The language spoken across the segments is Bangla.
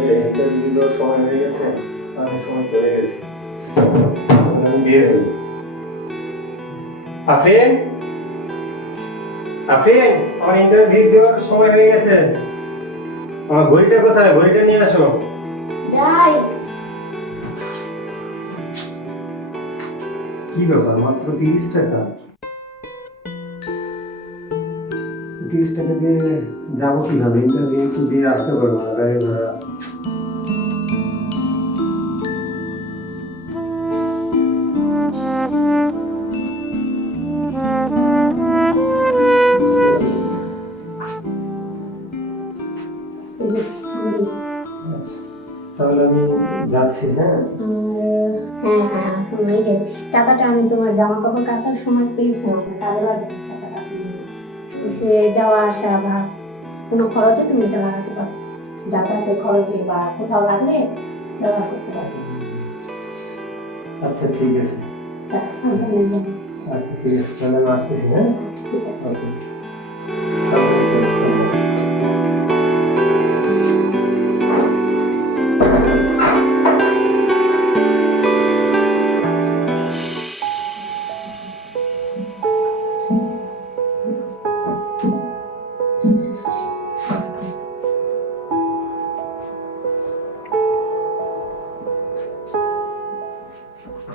তাহলে ইন্টারভিউ দেওয়ার সময় হয়ে গেছে। আমি সময় চলে গেছি। আমি বের হই আফরিন? আফরিন আমার ইন্টারভিউ দেওয়ার সময় হয়ে গেছে। আমার ঘড়িটা কোথায়? ঘড়িটা নিয়ে আসো। যাই। কি ব্যাপার? মাত্র তিরিশ টাকা? তিরিশ টাকা দিয়ে যাব কীভাবে ইন্টারভিউ তো দিয়ে আসতে পারব না গাড়ি ভাড়া। তাহলে আমি যাচ্ছি হ্যাঁ হ্যাঁ হ্যাঁ এই যে টাকাটা আমি তোমার জামা কাপড় কাচার সময় পেয়েছিলাম কাজে এসে যাওয়া আসা বা কোনো খরচে তুমি এটা লাগাতে পারো। যাতায়াতের খরচে বা কোথাও লাগলে ব্যবহার করতে পারো। আচ্ছা ঠিক আছে। আচ্ছা আচ্ছা ঠিক আছে তাহলে আমি আসতেছি হ্যাঁ? ঠিক আছে।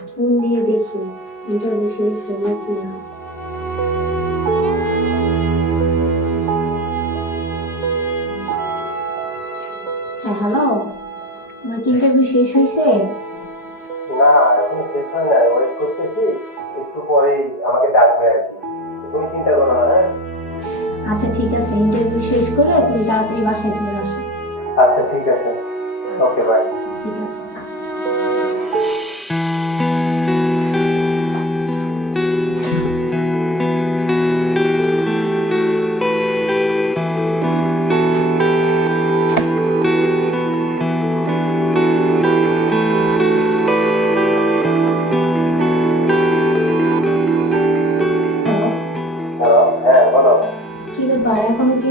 ফোন দিয়ে দেখি ইন্টারভিউ শেষ হলো কি হ্যাঁ হ্যালো তোমার কি ইন্টারভিউ শেষ হয়েছে? না, এখনও শেষ হয় না করতেছি, একটু পরেই আমাকে ডাকবে আর কি। তুমি চিন্তা করো না হ্যাঁ? আচ্ছা ঠিক আছে ইন্টারভিউ শেষ করে তুমি তাড়াতাড়ি বাসায় চলে আসো। আচ্ছা ঠিক আছে। ওকে বাই ঠিক আছে।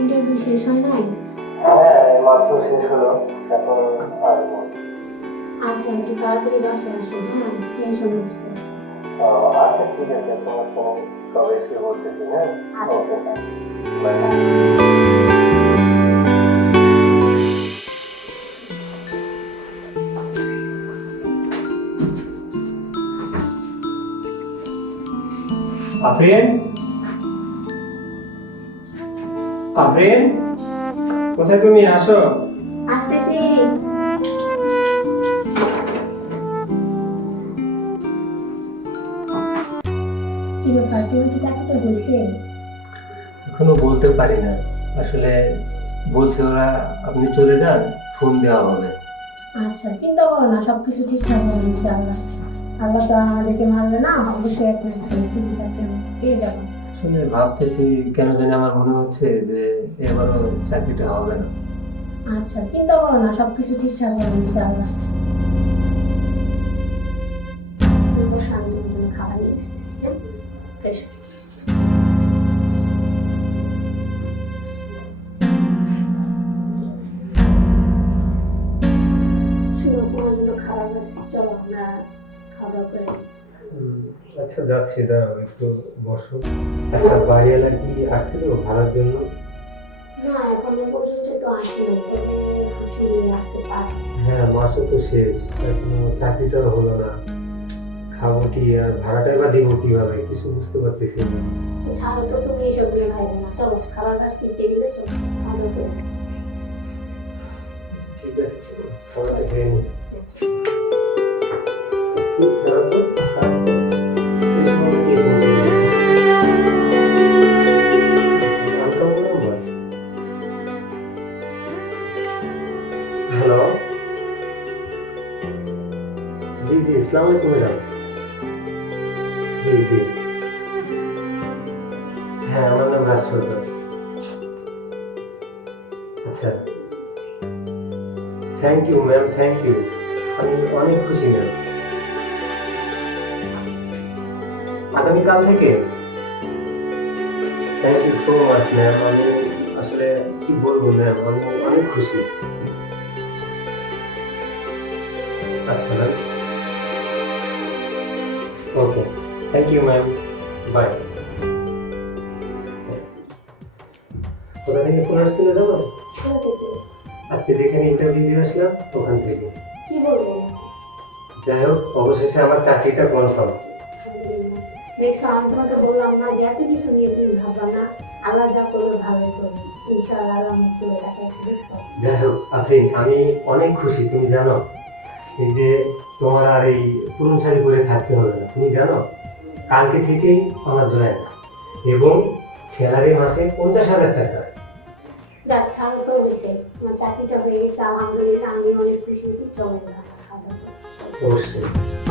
ইন্টারভিউ শেষ হয় নাই? হ্যাঁ মাত্র শেষ হলো এখন আসব আচ্ছা একটু তাড়াতাড়ি বাসায় আসো হ্যাঁ টেনশন হচ্ছে ও, আচ্ছা ঠিক আছে সমস্যা নেই সব এসে বলতেছি হ্যাঁ? আচ্ছা ঠিক আছে। আফরিন? আফরিন কোথায় তুমি? আসো। আসতেছি। কি ব্যাপার? কি চাকরিটা হয়েছে? এখনও বলতে পারি না। আসলে বলছে ওরা আপনি চলে যান ফোন দেওয়া হবে। আচ্ছা চিন্তা করো না সব কিছু ঠিকঠাক হবে ইনশাআল্লাহ। আল্লাহ তো আমাদেরকে মারবে না অবশ্যই এক মিনিট তুমি ঠিক চাকরি পেয়ে যাব। আসলে ভাবতেছি, কেন জানি আমার মনে হচ্ছে যে এবারও চাকরিটা হবে না। আচ্ছা চিন্তা করো না সব কিছু ঠিকঠাক হবে, ইনশাআল্লাহ। খাবার নিয়ে হ্যাঁ? খাওয়া দাওয়া করে। আচ্ছা যাচ্ছি দাঁড়াও একটু বসো। আচ্ছা বাড়িওয়ালা কি আসছিল ভাড়ার জন্য? না এখনও পর্যন্ত তো আসেনি। আসতে পারে। হ্যাঁ মাসও তো শেষ এখনও চাকরিটাও হলো না। খাব কি আর ভাড়াটাই বা দেবো কীভাবে? কিছু বুঝতে পারতেছি না। আচ্ছা ছাড়ো তো তুমি এসব নিয়ে ভাইবে না চলো খাবার আসছি টেবিলে চলো করে ঠিক আছে খাবারটা খেয়ে নিই। দাঁড়াও তো, ইসলাম আলাইকুম ম্যাডাম জি জি। হ্যাঁ আমার নাম রাজ আচ্ছা। Thank you ma'am thank you আমি অনেক খুশি ম্যাম আগামীকাল থেকে। Thank you so much ma'am আমি আসলে কি বলব ম্যাম আমি অনেক খুশি। আচ্ছা ma'am okay thank you ma'am bye কোথা থেকে ফোন আসছিল জানো? আজকে যেখানে ইন্টারভিউ দিয়ে আসলাম ওখান থেকে। কি বলব? যাই হোক অবশেষে আমার চাকরিটা কনফার্ম দেখছ আমি তোমাকে বললাম না যে এত কিছু নিয়ে তুমি ভাববা না। আল্লাহ যা করবে ভালোই করবে ইনশাআল্লাহ আমি করে দেখাইছি দেখছ? যাই হোক আফরিন আমি অনেক খুশি তুমি জানো। এই যে তোমার আর এই পুরন শাড়ি পরে থাকতে হবে না। তুমি জানো কালকে থেকেই আমার জয়েন। এবং স্যালারি মাসে পঞ্চাশ হাজার টাকা। যাক ছাড়ো তো হয়েছে আমার চাকরিটা হয়ে গেছে আলহামদুলিল্লাহ আমি অনেক খুশি হয়েছি চলে। অবশ্যই।